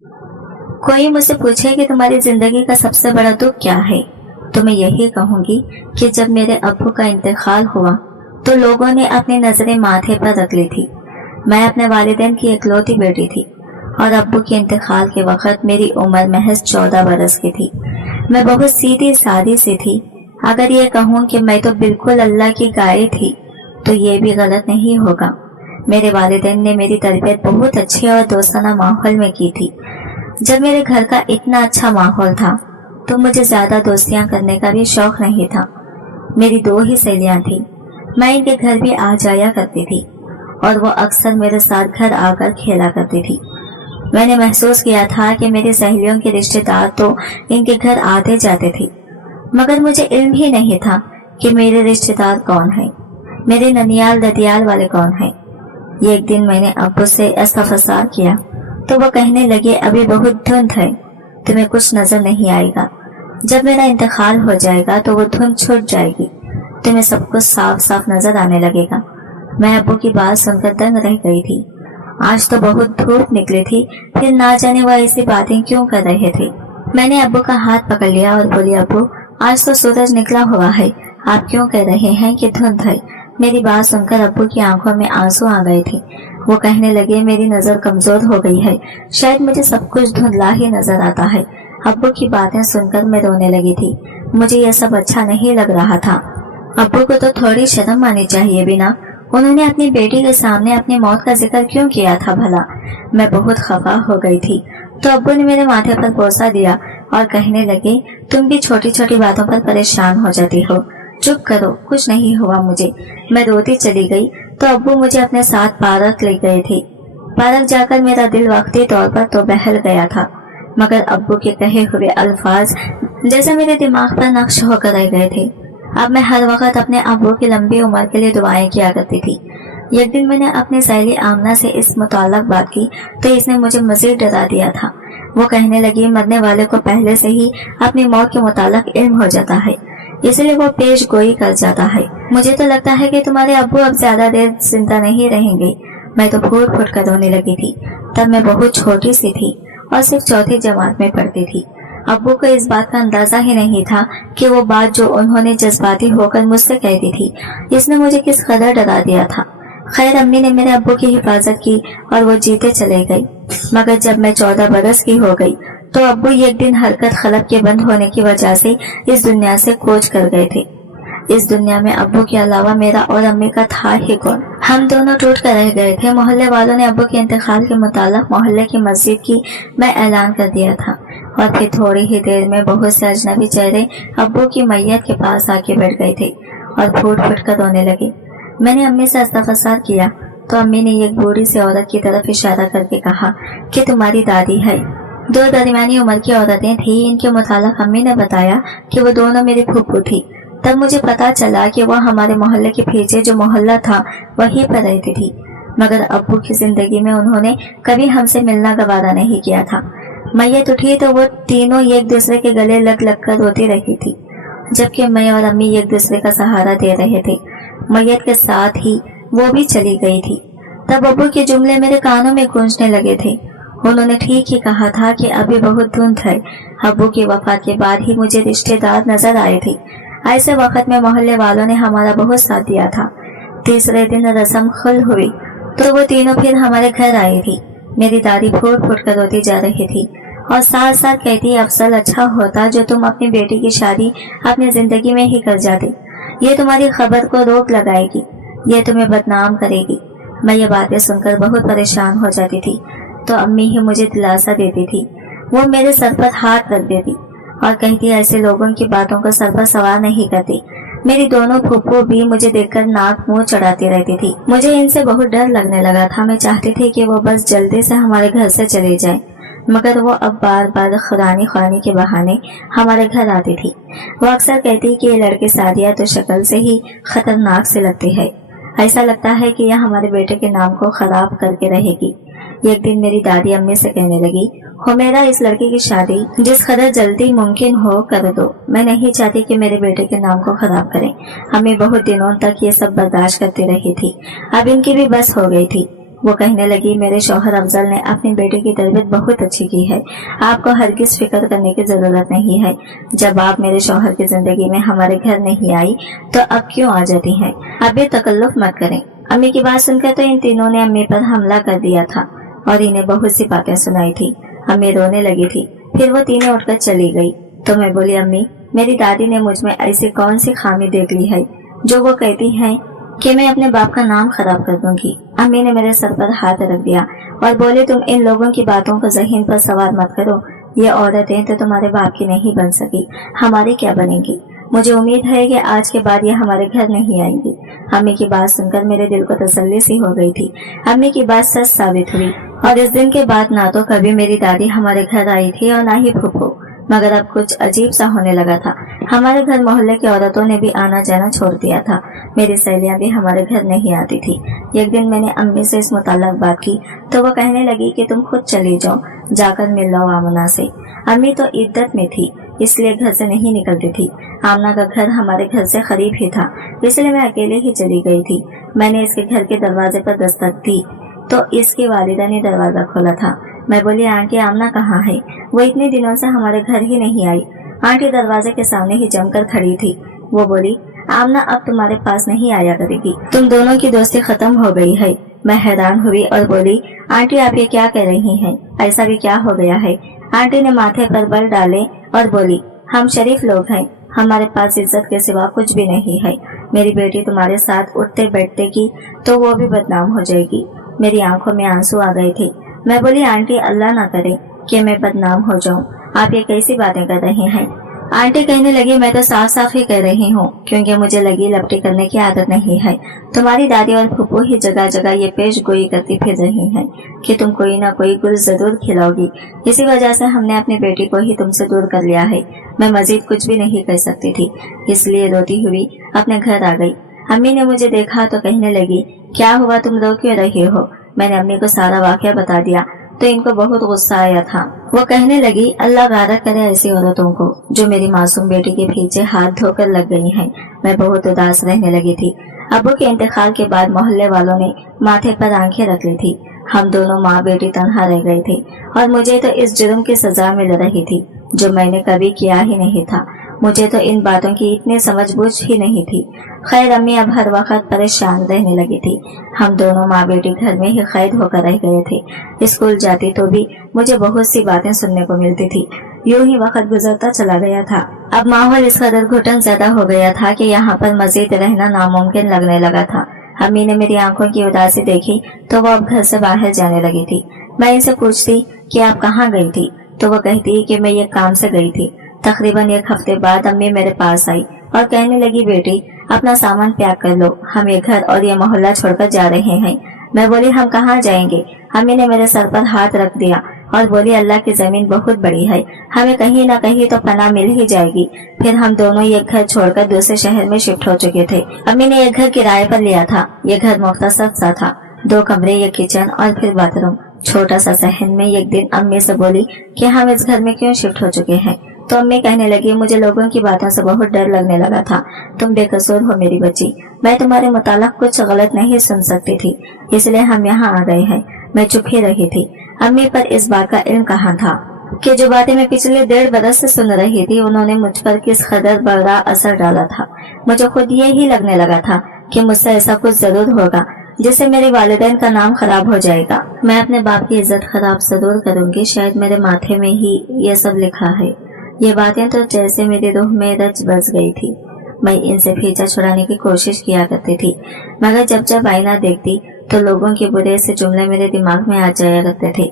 कोई मुझसे पूछे कि तुम्हारी जिंदगी का सबसे बड़ा दुख क्या है, तो मैं यही कहूंगी कि जब मेरे अब्बू का इंतकाल हुआ तो लोगों ने अपनी नजरें माथे पर रख ली थी। मैं अपने वालिदैन की इकलौती बेटी थी और अब्बू के इंतकाल के वक्त मेरी उम्र महज 14 बरस की थी। मैं बहुत सीधी सादी सी थी। अगर ये कहूँ कि मैं तो बिल्कुल अल्लाह की गाय थी तो ये भी गलत नहीं होगा। मेरे वालिदैन ने मेरी तरबियत बहुत अच्छे और दोस्ताना माहौल में की थी। जब मेरे घर का इतना अच्छा माहौल था तो मुझे ज्यादा दोस्तियां करने का भी शौक नहीं था। मेरी 2 ही सहेलियां थी। मैं इनके घर भी आ जाया करती थी और वो अक्सर मेरे साथ घर आकर खेला करती थी। मैंने महसूस किया था कि मेरी सहेलियों के रिश्तेदार तो इनके घर आते जाते थे, मगर मुझे इल्म ही नहीं था कि मेरे रिश्तेदार कौन हैं, मेरे ननियाल ददियाल वाले कौन हैं। ये एक दिन मैंने अब्बू से इस्तफसार किया तो वो कहने लगे, अभी बहुत धुंध है, तुम्हें कुछ नजर नहीं आएगा। जब मेरा इंतकाल हो जाएगा तो वो धुंध छूट जाएगी, तुम्हें सब कुछ साफ साफ नजर आने लगेगा। मैं अब्बू की बात सुनकर दंग रह गई थी। आज तो बहुत धूप निकली थी, फिर ना जाने वो ऐसी बातें क्यों कर रहे थे। मैंने अब्बू का हाथ पकड़ लिया और बोली, अब्बू आज तो सूरज निकला हुआ है, आप क्यों कह रहे हैं कि धुंध है। मेरी बात सुनकर अब्बू की आंखों में आंसू आ गए थे। वो कहने लगे, मेरी नजर कमजोर हो गई है, शायद मुझे सब कुछ धुंधला ही नजर आता है। अब्बू की बातें सुनकर मैं रोने लगी थी। मुझे यह सब अच्छा नहीं लग रहा था। अब्बू को तो थोड़ी शर्म आनी चाहिए बिना, उन्होंने अपनी बेटी के सामने अपनी मौत का जिक्र क्यों किया था भला। मैं बहुत खफा हो गई थी तो अब्बू ने मेरे माथे पर बोसा दिया और कहने लगे, तुम भी छोटी छोटी बातों पर परेशान हो जाती हो, चुप करो, कुछ नहीं हुआ मुझे। मैं रोती चली गई तो अब्बू मुझे अपने साथ पार्क ले गए थे। पार्क जाकर मेरा दिल वक्ती तौर पर तो बहल गया था, मगर अब्बू के कहे हुए अल्फाज जैसे मेरे दिमाग पर नक्श होकर रह गए थे। अब मैं हर वक्त अपने अब्बू की लंबी उम्र के लिए दुआएं किया करती थी। एक दिन मैंने अपनी सहेली आमना से इस मुताल्लिक बात की तो इसने मुझे मजीद डरा दिया था। वो कहने लगी, मरने वाले को पहले से ही अपनी मौत के मुताल्लिक इल्म हो जाता है, इसलिए वो पेश गोई कर जाता है। मुझे तो लगता है कि तुम्हारे अब्बू अब ज्यादा देर जिंदा नहीं रहेंगे। मैं तो फूट फूट कर रोने लगी थी। तब मैं बहुत छोटी सी थी और सिर्फ 4ठी जमात में पढ़ती थी। अब्बू को इस बात का अंदाजा ही नहीं था कि वो बात जो उन्होंने जज्बाती होकर मुझसे कह दी थी, इसने मुझे किस कदर डरा दिया था। खैर अम्मी ने मेरे अब्बू की हिफाजत की और वो जीते चले गई। मगर जब मैं 14 बरस की हो गई तो अब्बू एक दिन हरकत खलब के बंद होने की वजह से इस दुनिया से कूच कर गए थे। इस दुनिया में अब्बू के अलावा मेरा और अम्मी का था ही कौन। हम दोनों टूट कर रह गए थे। मोहल्ले वालों ने अब्बू के इंतकाल के मुताल्लिक मोहल्ले की मस्जिद की मैं ऐलान कर दिया था और फिर थोड़ी ही देर में बहुत से अजनबी चेहरे अब्बू की मैयत के पास आके बैठ गए थे और फूट फूट कर रोने लगे। मैंने अम्मी से इस्तफसार किया तो अम्मी ने एक बूढ़ी सी औरत की तरफ इशारा करके कहा कि तुम्हारी दादी है। 2 दरमियानी उम्र की औरतें थी। इनके मुताल्लिक अम्मी ने बताया कि वो दोनों मेरी फूफू थी। तब मुझे पता चला कि वह हमारे मोहल्ले के पीछे जो मोहल्ला था वहीं पर रहती थी, मगर अब्बू की जिंदगी में उन्होंने कभी हमसे मिलना गवारा नहीं किया था। मैयत उठी तो वो तीनों एक दूसरे के गले लग लग कर रोती रही थी, जबकि मैं और अम्मी एक दूसरे का सहारा दे रहे थे। मैयत के साथ ही वो भी चली गई थी। तब अब्बू के जुमले मेरे कानों में गूंजने लगे थे। उन्होंने ठीक ही कहा था कि अभी बहुत धुंध है। अब्बू की वफात के बाद ही मुझे रिश्तेदार नजर आए थे। ऐसे वक्त में मोहल्ले वालों ने हमारा बहुत साथ दिया था। तीसरे दिन रस्म खुल हुई तो वो तीनों फिर हमारे घर आई थी। मेरी दादी फूट फूट कर रोती जा रही थी और साथ साथ कहती, अफसल अच्छा होता जो तुम अपनी बेटी की शादी अपनी जिंदगी में ही कर जाती। ये तुम्हारी खबर को रोक लगाएगी, ये तुम्हें बदनाम करेगी। मैं ये बातें सुनकर बहुत परेशान हो जाती थी तो अम्मी ही मुझे दिलासा देती थी। वो मेरे सर पर हाथ रख देती और कहती, ऐसे लोगों की बातों को सर पर सवार नहीं करती। मेरी दोनों फूफू भी मुझे देखकर नाक मुंह चढ़ाती रहती थी। मुझे इनसे बहुत डर लगने लगा था। मैं चाहती थी कि वो बस जल्दी से हमारे घर से चले जाए, मगर वो अब बार बार खुरानी खानी के बहाने हमारे घर आती थी। वो अक्सर कहती कि ये लड़की सादिया तो शक्ल से ही खतरनाक से लगती है, ऐसा लगता है कि यह हमारे बेटे के नाम को खराब करके रहेगी। एक दिन मेरी दादी अम्मी से कहने लगी, हुमैरा इस लड़की की शादी जिस कदर जल्दी मुमकिन हो कर दो। मैं नहीं चाहती कि मेरे बेटे के नाम को खराब करें। अम्मी बहुत दिनों तक ये सब बर्दाश्त करती रही थी, अब इनकी भी बस हो गई थी। वो कहने लगी, मेरे शौहर अफजल ने अपनी बेटी की तरबियत बहुत अच्छी की है, आपको हरगिज फिक्र करने की जरूरत नहीं है। जब आप मेरे शौहर की जिंदगी में हमारे घर नहीं आई तो अब क्यों आ जाती हैं? अब ये तकल्लुफ मत करें। अम्मी की बात सुनकर तो इन तीनों ने अम्मी पर हमला कर दिया था और इन्हें बहुत सी बातें सुनाई थी। अम्मी रोने लगी थी। फिर वो तीनों उठकर चली गई तो मैं बोली, अम्मी, मेरी दादी ने मुझ में ऐसी कौन सी खामी देख ली है जो वो कहती हैं कि मैं अपने बाप का नाम खराब कर दूंगी। अम्मी ने मेरे सर पर हाथ रख दिया और बोले, तुम इन लोगों की बातों को ज़हीन पर सवार मत करो। ये औरतें तो तुम्हारे बाप की नहीं बन सकी, हमारी क्या बनेंगी? मुझे उम्मीद है कि आज के बाद ये हमारे घर नहीं आएंगी। अम्मी की बात सुनकर मेरे दिल को तसल्ली सी हो गई थी। अम्मी की बात सच साबित हुई और इस दिन के बाद ना तो कभी मेरी दादी हमारे घर आई थी और ना ही फूफू। मगर अब कुछ अजीब सा होने लगा था। हमारे घर मोहल्ले की औरतों ने भी आना जाना छोड़ दिया था। मेरी सहेलियां भी हमारे घर नहीं आती थी। एक दिन मैंने अम्मी से इस मुताल्लिक बात की तो वो कहने लगी कि तुम खुद चली जाओ, जाकर मिल लो आमना से। अम्मी तो इद्दत में थी, इसलिए घर से नहीं निकलती थी। आमना का घर हमारे घर से करीब ही था, इसलिए मैं अकेले ही चली गई थी। मैंने इसके घर के दरवाजे पर दस्तक दी तो इसकी वालिदा ने दरवाजा खोला था। मैं बोली, आंटी, आमना कहाँ है? वो इतने दिनों से हमारे घर ही नहीं आई। आंटी दरवाजे के सामने ही जमकर खड़ी थी। वो बोली, आमना अब तुम्हारे पास नहीं आया करेगी, तुम दोनों की दोस्ती खत्म हो गई है। मैं हैरान हुई और बोली, आंटी, आप ये क्या कह रही हैं? ऐसा भी क्या हो गया है? आंटी ने माथे पर बल डाले और बोली, हम शरीफ लोग हैं, हमारे पास इज्जत के सिवा कुछ भी नहीं है। मेरी बेटी तुम्हारे साथ उठते बैठते की तो वो भी बदनाम हो जाएगी। मेरी आंखों में आंसू आ गए थे। मैं बोली, आंटी, अल्लाह ना करे कि मैं बदनाम हो जाऊं, आप ये कैसी बातें कर रही हैं? आंटी कहने लगी, मैं तो साफ साफ ही कह रही हूँ, क्योंकि मुझे लगी लपटी करने की आदत नहीं है। तुम्हारी दादी और फूफू ही जगह जगह ये पेश गोई करती फिर रही हैं कि तुम कोई ना कोई गुल जरूर खिलाओगी। इसी वजह से हमने अपनी बेटी को ही तुमसे दूर कर लिया है। मैं मजीद कुछ भी नहीं कह सकती थी, इसलिए रोती हुई अपने घर आ गई। अम्मी ने मुझे देखा तो कहने लगी, क्या हुआ, तुम रो क्यों रही हो? मैंने अम्मी को सारा वाकया बता दिया तो इनको बहुत गुस्सा आया था। वो कहने लगी, अल्लाह गारत करे ऐसी औरतों को जो मेरी मासूम बेटी के पीछे हाथ धोकर लग गई हैं। मैं बहुत उदास रहने लगी थी। अब्बू के इंतकाल के बाद मोहल्ले वालों ने माथे पर आंखें रख ली थी। हम दोनों माँ बेटी तन्हा रह गए थे और मुझे तो इस जुर्म की सजा मिल रही थी जो मैंने कभी किया ही नहीं था। मुझे तो इन बातों की इतनी समझबूझ ही नहीं थी। खैर, अम्मी अब हर वक्त परेशान रहने लगी थी। हम दोनों माँ बेटी घर में ही कैद होकर रह गए थे। स्कूल जाती तो भी मुझे बहुत सी बातें सुनने को मिलती थी। यूं ही वक्त गुजरता चला गया था। अब माहौल इस कदर घुटन ज्यादा हो गया था कि यहाँ पर मजीद रहना नामुमकिन लगने लगा था। अम्मी ने मेरी आंखों की उदासी देखी तो वो अब घर से बाहर जाने लगी थी। मैं इनसे पूछती कि आप कहाँ गई थी तो वो कहती कि मैं ये काम से गई थी। तकरीबन एक हफ्ते बाद अम्मी मेरे पास आई और कहने लगी, बेटी, अपना सामान पैक कर लो, हम ये घर और ये मोहल्ला छोड़कर जा रहे हैं। मैं बोली, हम कहाँ जाएंगे? अम्मी ने मेरे सर पर हाथ रख दिया और बोली, अल्लाह की जमीन बहुत बड़ी है, हमें कहीं न कहीं तो पनाह मिल ही जाएगी। फिर हम दोनों ये घर छोड़कर दूसरे शहर में शिफ्ट हो चुके थे। अम्मी ने ये घर किराए पर लिया था। ये घर मुख्तसर सा था, 2 कमरे, ये किचन और फिर बाथरूम, छोटा सा सहन में। एक दिन अम्मी से बोली कि हम इस घर में क्यों शिफ्ट हो चुके हैं तो अम्मी कहने लगी, मुझे लोगों की बातों से बहुत डर लगने लगा था। तुम बेकसूर हो मेरी बच्ची, मैं तुम्हारे मुतालिक कुछ गलत नहीं सुन सकती थी, इसलिए हम यहाँ आ गए हैं। मैं चुप ही रही थी। अम्मी पर इस बात का इल्म कहाँ था कि जो बातें मैं पिछले 1.5 बरस से सुन रही थी उन्होंने मुझ पर किस कदर बड़ा असर डाला था। मुझे खुद ये ही लगने लगा था कि मुझसे ऐसा कुछ जरूर होगा जिससे मेरे वालिदैन का नाम खराब हो जाएगा। मैं अपने बाप की इज्जत खराब जरूर करूंगी, शायद मेरे माथे में ही ये सब लिखा है। ये बातें तो जैसे मेरी रूह में रच बस गई थी। मैं इनसे पीछा छुड़ाने की कोशिश किया करती थी, मगर जब जब आईना देखती तो लोगों के बुरे से जुमले मेरे दिमाग में आ जाया करते थे।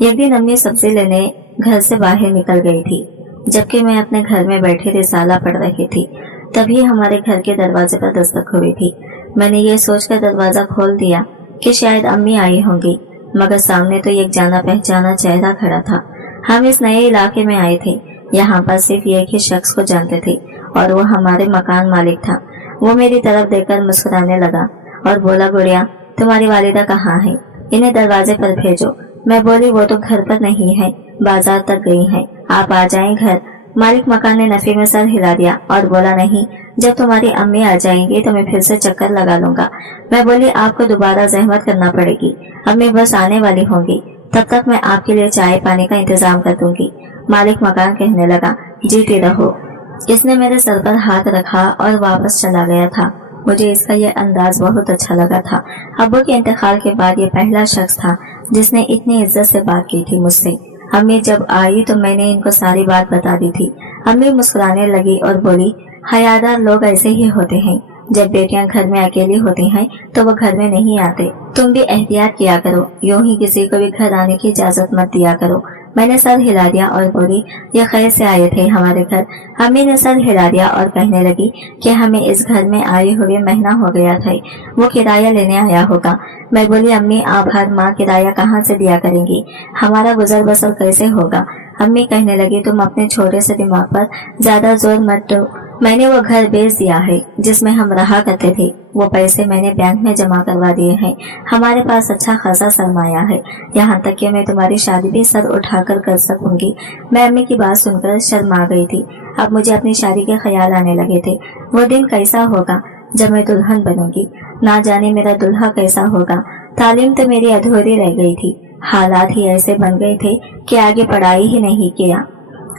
एक दिन अम्मी सब्जी लेने घर से बाहर निकल गई थी, जबकि मैं अपने घर में बैठी रिसाला पढ़ रही थी। तभी हमारे घर के दरवाजे पर दस्तक हुई थी। मैंने ये सोचकर दरवाजा खोल दिया कि शायद अम्मी आई होंगी, मगर सामने तो एक जाना पहचाना चेहरा खड़ा था। हम इस नए इलाके में आए थे, यहाँ पर सिर्फ एक ही शख्स को जानते थे और वो हमारे मकान मालिक था। वो मेरी तरफ देखकर मुस्कुराने लगा और बोला, गुड़िया, तुम्हारी वालिदा कहाँ है? इन्हें दरवाजे पर भेजो। मैं बोली, वो तो घर पर नहीं है, बाजार तक गई है, आप आ जाएं घर। मालिक मकान ने नफी में सर हिला दिया और बोला, नहीं, जब तुम्हारी अम्मी आ जाएंगी तो मैं फिर से चक्कर लगा लूंगा। मैं बोली, आपको दोबारा जहमत करना पड़ेगी, अम्मी बस आने वाली होंगी, तब तक मैं आपके लिए चाय पानी का इंतजाम कर दूंगी। मालिक मकान कहने लगा, जीती रहो। इसने मेरे सर पर हाथ रखा और वापस चला गया था। मुझे इसका यह अंदाज बहुत अच्छा लगा था। अब्बू के इंतकाल के बाद ये पहला शख्स था जिसने इतनी इज्जत से बात की थी मुझसे। अम्मी जब आई तो मैंने इनको सारी बात बता दी थी। अम्मी मुस्कुराने लगी और बोली, हयादार लोग ऐसे ही होते हैं, जब बेटियां घर में अकेली होती हैं तो वो घर में नहीं आते। तुम भी एहतियात किया करो, यूं ही किसी को भी घर आने की इजाजत मत दिया करो। मैंने सर हिला दिया और बोली, ये खैर से आए थे हमारे घर। अम्मी ने सर हिला दिया और कहने लगी कि हमें इस घर में आए हुए महीना हो गया था, वो किराया लेने आया होगा। मैं बोली, अम्मी आप हर माह किराया कहाँ से दिया करेंगी, हमारा गुजर बसर कैसे होगा। अम्मी कहने लगी, तुम अपने छोटे से दिमाग पर ज्यादा जोर मत दो। मैंने वो घर बेच दिया है जिसमें हम रहा करते थे, वो पैसे मैंने बैंक में जमा करवा दिए हैं। हमारे पास अच्छा खासा सरमाया है, यहाँ तक कि मैं तुम्हारी शादी भी सर उठाकर कर सकूंगी। मैं अम्मी की बात सुनकर शर्मा गई थी। अब मुझे अपनी शादी के ख्याल आने लगे थे। वो दिन कैसा होगा जब मैं दुल्हन बनूंगी, ना जाने मेरा दुल्हा कैसा होगा। तालीम तो मेरी अधूरी रह गई थी, हालात ही ऐसे बन गए थे कि आगे पढ़ाई ही नहीं किया।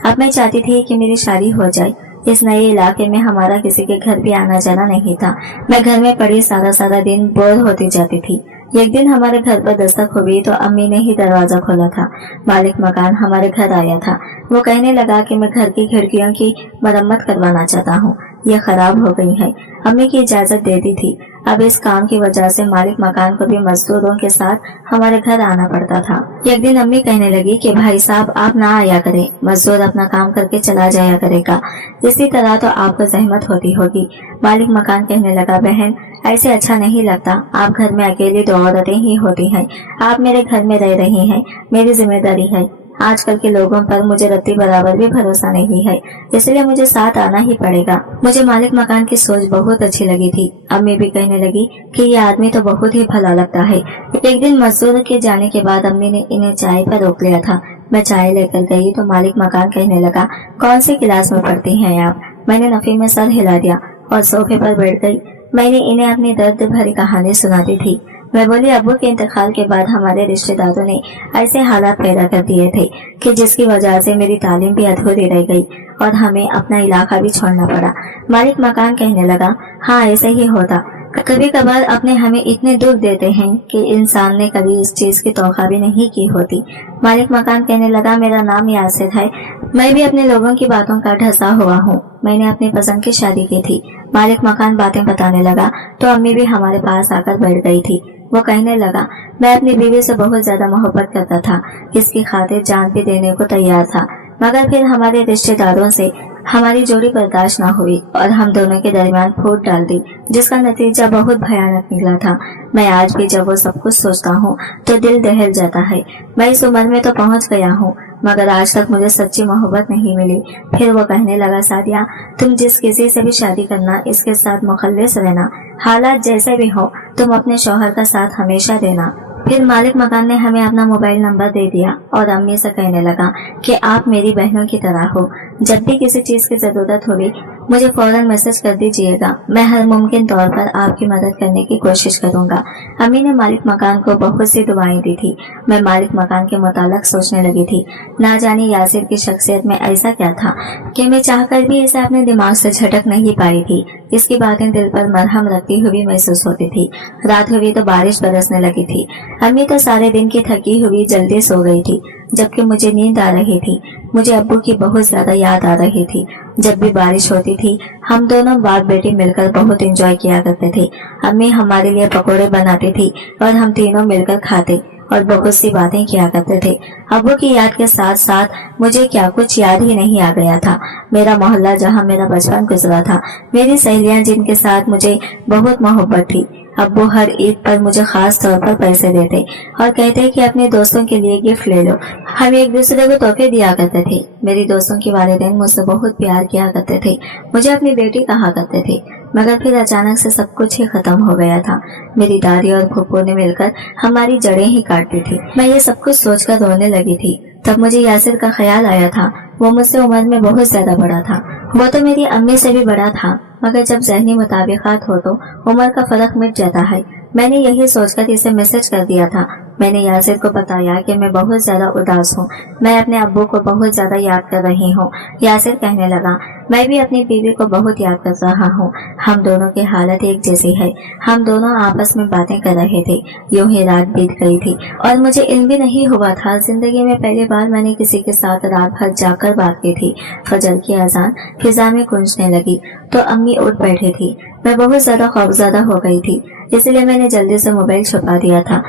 अब मैं चाहती थी कि मेरी शादी हो जाए। इस नए इलाके में हमारा किसी के घर भी आना जाना नहीं था। मैं घर में पड़ी सारा दिन बोर होती जाती थी। एक दिन हमारे घर पर दस्तक हुई तो अम्मी ने ही दरवाजा खोला था। मालिक मकान हमारे घर आया था। वो कहने लगा कि मैं घर की खिड़कियों की मरम्मत करवाना चाहता हूँ, ये खराब हो गई है। अम्मी की इजाजत दे दी थी। अब इस काम की वजह से मालिक मकान को भी मजदूरों के साथ हमारे घर आना पड़ता था। एक दिन अम्मी कहने लगी कि भाई साहब आप ना आया करें, मजदूर अपना काम करके चला जाया करेगा, इसी तरह तो आपको जहमत होती होगी। मालिक मकान कहने लगा, बहन ऐसे अच्छा नहीं लगता, आप घर में अकेली दो औरतें ही होती हैं, आप मेरे घर में रह रही हैं, मेरी जिम्मेदारी है। आजकल के लोगों पर मुझे रत्ती बराबर भी भरोसा नहीं है, इसलिए मुझे साथ आना ही पड़ेगा। मुझे मालिक मकान की सोच बहुत अच्छी लगी थी। अम्मी भी कहने लगी कि ये आदमी तो बहुत ही भला लगता है। एक दिन मजदूर के जाने के बाद अम्मी ने इन्हें चाय पर रोक लिया था। मैं चाय लेकर गई तो मालिक मकान कहने लगा, कौन सी क्लास में पढ़ती हैं आप? मैंने नफी में सर हिला दिया और सोफे पर बैठ गई। मैंने इन्हें अपनी दर्द भरी कहानी सुनाती थी। मैं बोली, अब्बू के इंतकाल के बाद हमारे रिश्तेदारों ने ऐसे हालात पैदा कर दिए थे कि जिसकी वजह से मेरी तालीम भी अधूरी रह गई और हमें अपना इलाका भी छोड़ना पड़ा। मालिक मकान कहने लगा, हाँ ऐसे ही होता, कभी कभार अपने हमें इतने दुख देते हैं कि इंसान ने कभी इस चीज की तौखा भी नहीं की होती। मालिक मकान कहने लगा, मेरा नाम यासिर है, मैं भी अपने लोगों की बातों का ढसा हुआ हूँ, मैंने अपनी पसंद की शादी की थी। मालिक मकान बातें बताने लगा तो अम्मी भी हमारे पास आकर बैठ गई थी। वो कहने लगा, मैं अपनी बीवी से बहुत ज्यादा मोहब्बत करता था, इसकी खातिर जान भी देने को तैयार था, मगर फिर हमारे रिश्तेदारों से हमारी जोड़ी बर्दाश्त न हुई और हम दोनों के दरमियान फूट डाल दी, जिसका नतीजा बहुत भयानक निकला था। मैं आज भी जब वो सब कुछ सोचता हूँ तो दिल दहल जाता है। मैं इस उम्र में तो पहुँच गया हूँ, मगर आज तक मुझे सच्ची मोहब्बत नहीं मिली। फिर वो कहने लगा, सादिया तुम जिस किसी से भी शादी करना, इसके साथ मुखल्लिस रहना, हालात जैसे भी हो तुम अपने शौहर का साथ हमेशा देना। फिर मालिक मकान ने हमें अपना मोबाइल नंबर दे दिया और अम्मी से कहने लगा कि आप मेरी बहनों की तरह हो, जब भी किसी चीज की जरूरत होगी मुझे फौरन मैसेज कर दीजिएगा, मैं हर मुमकिन तौर पर आपकी मदद करने की कोशिश करूंगा। अम्मी ने मालिक मकान को बहुत सी दुआएं दी थी। मैं मालिक मकान के मुतालिक सोचने लगी थी, ना जाने यासिर की शख्सियत में ऐसा क्या था कि मैं चाहकर भी इसे अपने दिमाग से झटक नहीं पाई थी। इसकी बातें दिल पर मरहम रखती हुई महसूस होती थी। रात हुई तो बारिश बरसने लगी थी। अम्मी तो सारे दिन की थकी हुई जल्दी सो गई थी, जबकि मुझे नींद आ रही थी। मुझे अब्बू की बहुत ज्यादा याद आ रही थी। जब भी बारिश होती थी हम दोनों बाप बेटी मिलकर बहुत एंजॉय किया करते थे। अम्मी हमारे लिए पकोड़े बनाती थी और हम तीनों मिलकर खाते और बहुत सी बातें किया करते थे। अब्बू की याद के साथ साथ मुझे क्या कुछ याद ही नहीं आ गया था। मेरा मोहल्ला जहाँ मेरा बचपन गुजरा था, मेरी सहेलियां जिनके साथ मुझे बहुत मोहब्बत थी। अब्बू हर ईद पर मुझे खास तौर पर पैसे देते और कहते कि अपने दोस्तों के लिए गिफ्ट ले लो। हम एक दूसरे को तोहफे दिया करते थे। मेरी दोस्तों की वालिदैन मुझसे बहुत प्यार किया करते थे, मुझे अपनी बेटी कहा करते थे। मगर फिर अचानक से सब कुछ ही खत्म हो गया था। मेरी दादी और फूफू ने मिलकर हमारी जड़ें ही काट दी थी। मैं ये सब कुछ सोचकर रोने लगी थी। तब मुझे यासिर का ख्याल आया था। वो मुझसे उम्र में बहुत ज्यादा बड़ा था। वो तो मेरी अम्मी से भी बड़ा था, मगर जब ज़हनी मुताबिकात हो तो उम्र का फर्क मिट जाता है। मैंने यही सोचकर इसे मैसेज कर दिया था। मैंने यासिर को बताया कि मैं बहुत ज्यादा उदास हूँ, मैं अपने अब्बू को बहुत ज्यादा याद कर रही हूँ। यासिर कहने लगा, मैं भी अपनी बीवी को बहुत याद कर रहा हूँ। हम दोनों की हालत एक जैसी है। हम दोनों आपस में बातें कर रहे थे। यूं ही रात बीत गई थी और मुझे इल्म भी नहीं हुआ था। जिंदगी में पहली बार मैंने किसी के साथ रात भर जाकर बात की थी। फजर की अजान फिजा में गूंजने लगी तो अम्मी उठ बैठी थी। मैं बहुत ज्यादा खौफजदा हो गई थी, इसलिए मैंने जल्दी से मोबाइल छुपा दिया था।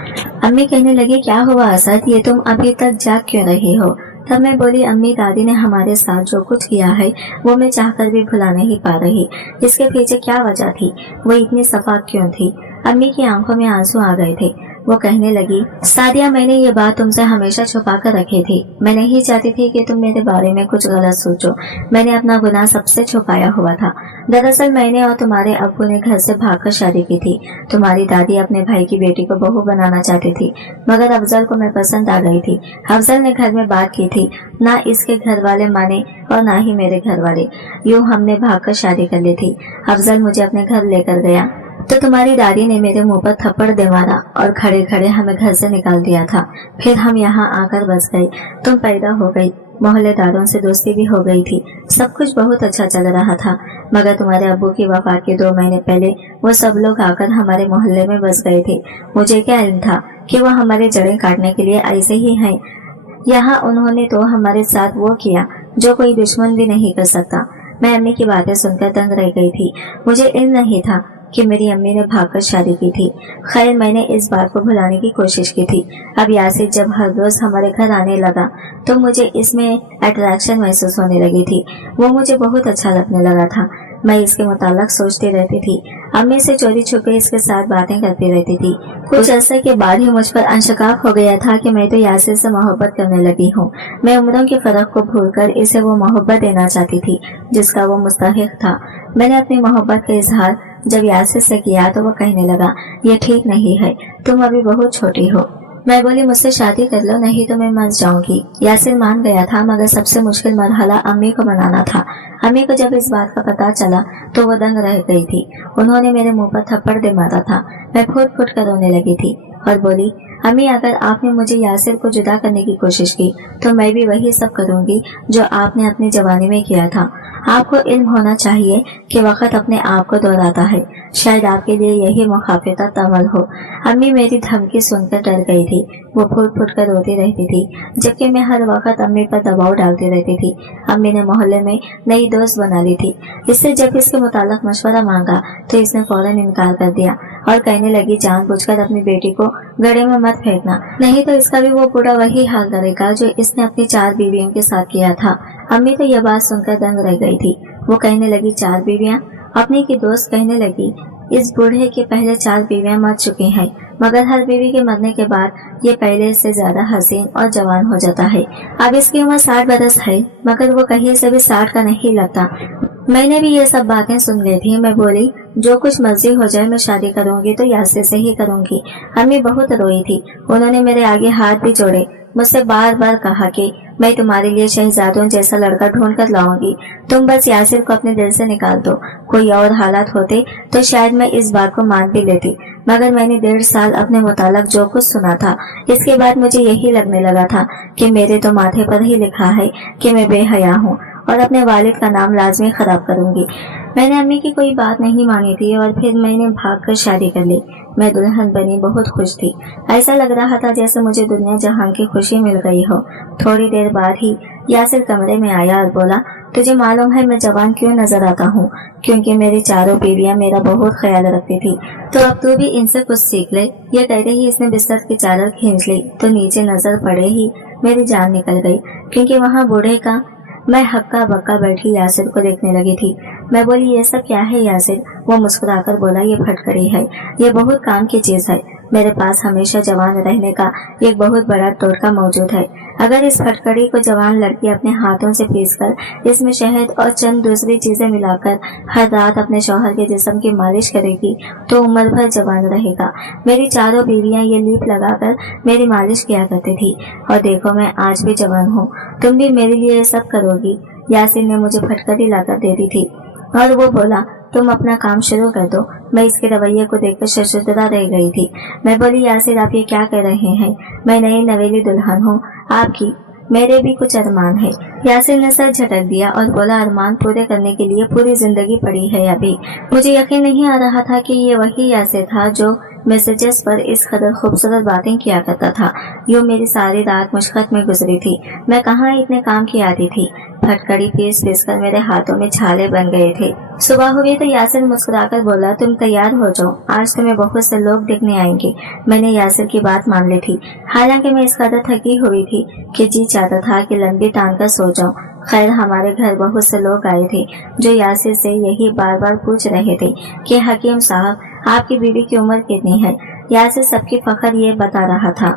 अम्मी कहने लगी, क्या हुआ असद, ये तुम अभी तक जाग क्यों रही हो? तब मैं बोली, अम्मी दादी ने हमारे साथ जो कुछ किया है वो मैं चाहकर भी भुला नहीं पा रही। इसके पीछे क्या वजह थी, वो इतनी सफा क्यों थी? अम्मी की आंखों में आंसू आ गए थे। वो कहने लगी, सादिया, मैंने ये बात तुमसे हमेशा छुपा कर रखी थी। मैं नहीं चाहती थी कि तुम मेरे बारे में कुछ गलत सोचो। मैंने अपना गुनाह सबसे छुपाया हुआ था। दरअसल मैंने और तुम्हारे अब्बू ने घर से भागकर शादी की थी। तुम्हारी दादी अपने भाई की बेटी को बहू बनाना चाहती थी, मगर अफजल को मैं पसंद आ गई थी। अफजल ने घर में बात की थी, ना इसके घर वाले माने और ना ही मेरे घर वाले। यूं हमने भागकर शादी कर ली थी। अफजल मुझे अपने घर लेकर गया तो तुम्हारी दादी ने मेरे मुंह पर थप्पड़ दे मारा और खड़े खड़े हमें घर से निकाल दिया था। फिर हम यहाँ आकर बस गए। तुम पैदा हो गई, मोहल्लेदारों से दोस्ती भी हो गई थी। सब कुछ बहुत अच्छा चल रहा था, मगर तुम्हारे अब्बू की वफात के 2 महीने पहले वो सब लोग आकर हमारे मोहल्ले में बस गए थे। मुझे क्या इल्म था कि वो हमारे जड़ें काटने के लिए ऐसे ही हैं। यहाँ उन्होंने तो हमारे साथ वो किया जो कोई दुश्मन भी नहीं कर सकता। मैं अम्मी की बातें सुनकर दंग रह गई थी। मुझे इल्म नहीं था कि मेरी अम्मी ने भागकर शादी की थी। खैर, मैंने इस बात को भुलाने की कोशिश की थी। अब यासिर जब हर रोज हमारे घर आने लगा तो मुझे इसमें अट्रैक्शन महसूस होने लगी थी। वो मुझे बहुत अच्छा लगने लगा था। मैं इसके मुताल्लिक सोचती रहती थी। अम्मी से चोरी छुपे इसके साथ बातें करती रहती थी। कुछ अर्से के बाद ही मुझ पर अंशकाफ हो गया था कि मैं तो यासिर से मोहब्बत करने लगी हूँ। मैं उम्रों के फर्क को भूलकर इसे वो मोहब्बत देना चाहती थी जिसका वो मुस्तहिक था। मैंने अपनी मोहब्बत का इजहार जब यासिर से किया तो वो कहने लगा, ये ठीक नहीं है, तुम अभी बहुत छोटी हो। मैं बोली, मुझसे शादी कर लो, नहीं तो मैं मर जाऊंगी। यासिर मान गया था, मगर सबसे मुश्किल मरहला अम्मी को मनाना था। अम्मी को जब इस बात का पता चला तो वो दंग रह गई थी। उन्होंने मेरे मुंह पर थप्पड़ दे मारा था। मैं फूट फूट कर रोने लगी थी और बोली, अम्मी, अगर आपने मुझे यासिर को जुदा करने की कोशिश की तो मैं भी वही सब करूंगी जो आपने अपनी जवानी में किया था। आपको इल्म होना चाहिए कि वक्त अपने आप को दोहराता है। शायद आपके लिए यही मुखाफिता तमल हो। अम्मी मेरी धमकी सुनकर डर गई थी। वो फूट फूट कर रोती रहती थी, जबकि मैं हर वक्त अम्मी पर दबाव डालती रहती थी। अम्मी ने मोहल्ले में नई दोस्त बना ली थी। इससे जब इसके मुताल्लिक मशवरा मांगा तो इसने फौरन इनकार कर दिया और कहने लगी, जानबूझकर अपनी बेटी को गड्ढे में मत फेंकना, नहीं तो इसका भी वो पूरा वही हाल करेगा जो इसने अपनी 4 बीवियों के साथ किया था। अम्मी तो यह बात सुनकर दंग रह गई थी। वो कहने लगी, 4 बीवियां? अपनी की दोस्त कहने लगी, इस बूढ़े के पहले 4 बीवियां मर चुकी हैं, मगर हर बीवी के मरने के बाद ये पहले से ज्यादा हसीन और जवान हो जाता है। अब इसकी उम्र 60 बरस है, मगर वो कहीं से भी 60 का नहीं लगता। मैंने भी ये सब बातें सुन ली थी। मैं बोली, जो कुछ मर्जी हो जाए, मैं शादी करूंगी तो यासिर से ही करूंगी। अम्मी बहुत रोई थी। उन्होंने मेरे आगे हाथ भी जोड़े, मुझसे बार बार कहा कि मैं तुम्हारे लिए शहजादों जैसा लड़का ढूंढ कर लाऊंगी, तुम बस यासिर को अपने दिल से निकाल दो। कोई और हालात होते तो शायद मैं इस बात को मान भी लेती, मगर मैंने 1.5 साल अपने मुतालिक जो कुछ सुना था, इसके बाद मुझे यही लगने लगा था कि मेरे तो माथे पर ही लिखा है कि मैं बेहया हूँ और अपने वालिद का नाम लाजमी खराब करूंगी। मैंने अम्मी की कोई बात नहीं मानी थी और फिर मैंने भागकर शादी कर ली। मैं दुल्हन बनी, बहुत खुश थी। ऐसा लग रहा था जैसे मुझे दुनिया जहां की खुशी मिल गई हो। थोड़ी देर बाद ही यासिर कमरे में आया और बोला, तुझे मालूम है मैं जवान क्यों नजर आता हूँ? क्योंकि मेरी 4 बीवियां मेरा बहुत ख्याल रखती थी, तो अब तू भी इनसे कुछ सीख ले। ये कहते ही इसने बिस्तर की चादर खींच ली तो नीचे नजर पड़े ही मेरी जान निकल गई, क्योंकि वहाँ बूढ़े का मैं हक्का बक्का बैठी यासिर को देखने लगी थी। मैं बोली, ये सब क्या है यासिर? वो मुस्कुराकर बोला, ये फटकड़ी है, ये बहुत काम की चीज है। मेरे पास हमेशा जवान रहने का एक बहुत बड़ा टोटका मौजूद है। अगर इस फटकड़ी को जवान लड़की अपने हाथों से पीसकर इसमें शहद और चंद दूसरी चीजें मिलाकर हर रात अपने शौहर के जिस्म की मालिश करेगी तो उम्र भर जवान रहेगा। मेरी चारों बीवियां ये लीप लगाकर मेरी मालिश किया करती थी और देखो मैं आज भी जवान हूँ। तुम भी मेरे लिए ये सब करोगी? यासिर ने मुझे फटकड़ी लाकर दे दी थी और वो बोला, तुम अपना काम शुरू कर दो। मैं इसके रवैये को देखकर शर्मिंदा रह गई थी। मैं बोली, यासिर आप ये क्या कर रहे हैं? मैं नई नवेली दुल्हन हूँ आपकी, मेरे भी कुछ अरमान है। यासिर ने सर झटक दिया और बोला, अरमान पूरे करने के लिए पूरी जिंदगी पड़ी है अभी। मुझे यकीन नहीं आ रहा था कि ये वही यासिर था जो मैसेजेस पर इस कदर खूबसूरत बातें किया करता था। यूं मेरी सारी रात मुश्किल में गुजरी थी। मैं कहाँ इतने काम की आती थी। फटकड़ी पीस पीस कर मेरे हाथों में छाले बन गए थे। सुबह हुई तो यासिर मुस्कुराकर बोला, तुम तैयार हो जाओ, आज तुम्हें बहुत से लोग देखने आएंगे। मैंने यासिर की बात मान ली थी। हालांकि मैं इस कदर थकी हुई थी कि जी चाहता था कि लंबी तान कर सो जाऊं। खैर हमारे घर बहुत से लोग आए थे जो यासिर से यही बार बार पूछ रहे थे कि हकीम साहब आपकी बीवी की उम्र कितनी है। यासिर सबकी फखर ये बता रहा था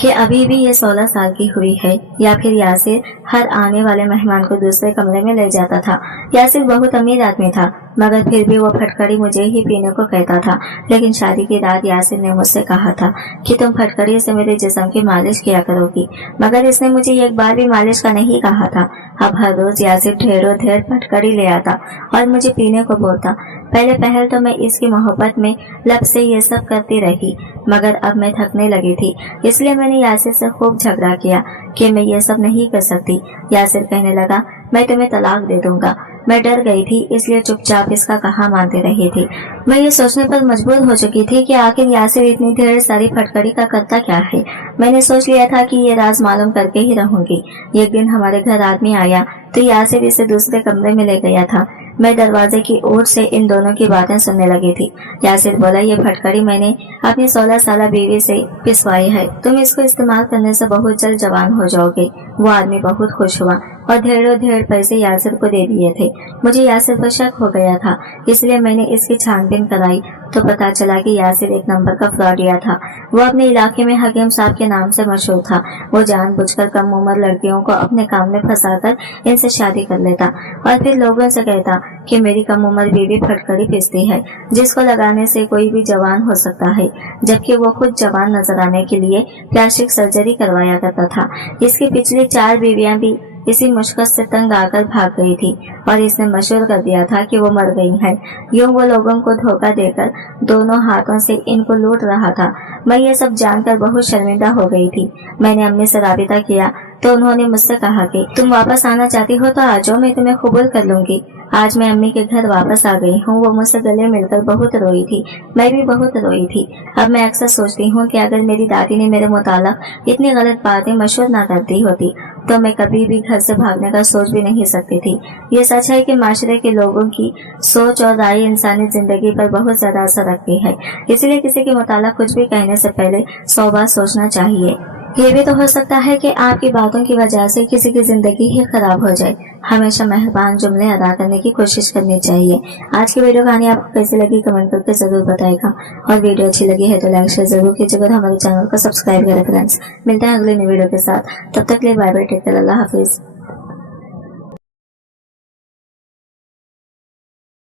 कि अभी भी ये 16 साल की हुई है। या फिर यासिर हर आने वाले मेहमान को दूसरे कमरे में ले जाता था। यासिर बहुत अमीर आदमी था मगर फिर भी वो फटकड़ी मुझे ही पीने को कहता था। लेकिन शादी की रात यासिर ने मुझसे कहा था कि तुम फटकड़ी से मेरे जिस्म की मालिश किया करोगी, मगर इसने मुझे एक बार भी मालिश का नहीं कहा था। अब हर रोज यासिर ढेरों ढेर फटकड़ी ले आता और मुझे पीने को बोलता। पहले पहल तो मैं इसकी मोहब्बत में लब से ये सब करती रही, मगर अब मैं थकने लगी थी। इसलिए मैंने यासिर से खूब झगड़ा किया कि मैं ये सब नहीं कर सकती। यासिर कहने लगा, मैं तुम्हें तलाक दे दूंगा। मैं डर गई थी इसलिए चुपचाप इसका कहा मानती रही थी। मैं ये सोचने पर मजबूर हो चुकी थी कि आखिर यासिर इतनी ढेर सारी फटकड़ी का करता क्या है। मैंने सोच लिया था कि ये राज मालूम करके ही रहूंगी। एक दिन हमारे घर आदमी आया तो यासिर इसे दूसरे कमरे में ले गया था। मैं दरवाजे की ओर से इन दोनों की बातें सुनने लगी थी। यासिर बोला, ये फटकड़ी मैंने अपनी 16 साल बीवी से पिसवाई है, तुम इसको इस्तेमाल करने से बहुत जल्द जवान हो जाओगे। वो आदमी बहुत खुश हुआ और ढेरों ढेर पैसे यासिर को दे दिए थे। मुझे यासिर पर शक हो गया था, इसलिए मैंने इसकी छानबीन कराई तो पता चला कि यासिर एक नंबर का फ्रॉडिया था। वो अपने इलाके में हकीम साहब के नाम से मशहूर था। वो जानबूझकर कम उम्र लड़कियों को अपने काम में फंसाकर इनसे शादी कर लेता और फिर लोगों से कहता कि मेरी कम उम्र बीवी फटकड़ी पीसती है जिसको लगाने से कोई भी जवान हो सकता है, जबकि वो खुद जवान नजर आने के लिए प्लास्टिक सर्जरी करवाया करता था। इसकी पिछली 4 बीवियां भी इसी मुश्किल से तंग आकर भाग गई थी और इसने मशहूर कर दिया था कि वो मर गई है। यूं वो लोगों को धोखा देकर दोनों हाथों से इनको लूट रहा था। मैं ये सब जानकर बहुत शर्मिंदा हो गई थी। मैंने अम्मी से राबिता किया तो उन्होंने मुझसे कहा कि तुम वापस आना चाहती हो तो आ जाओ, मैं तुम्हें कबूल कर लूंगी। आज मैं अम्मी के घर वापस आ गई हूँ। वो मुझसे गले मिलकर बहुत रोई थी, मैं भी बहुत रोई थी। अब मैं अक्सर सोचती हूँ कि अगर मेरी दादी ने मेरे मुतालिक इतनी गलत बातें मशहूर ना करती होती तो मैं कभी भी घर से भागने का सोच भी नहीं सकती थी। ये सच है कि माशरे के लोगों की सोच और राय इंसानी जिंदगी पर बहुत ज्यादा असर रखती है, इसलिए किसी के मुतालिक कुछ भी कहने से पहले 100 बार सोचना चाहिए। ये भी तो हो सकता है कि आपकी बातों की वजह से किसी की जिंदगी ही खराब हो जाए। हमेशा मेहरबान जुमले अदा करने की कोशिश करनी चाहिए। आज की वीडियो कहानी आपको कैसी लगी कमेंट करके जरूर बताएगा और वीडियो अच्छी लगी है तो लाइक शेयर जरूर कीजिएगा और हमारे चैनल को सब्सक्राइब करें फ्रेंड्स। मिलते हैं अगले नई वीडियो के साथ, तब तक के लिए बाय बाय, टेक केयर, अल्लाह हाफिज।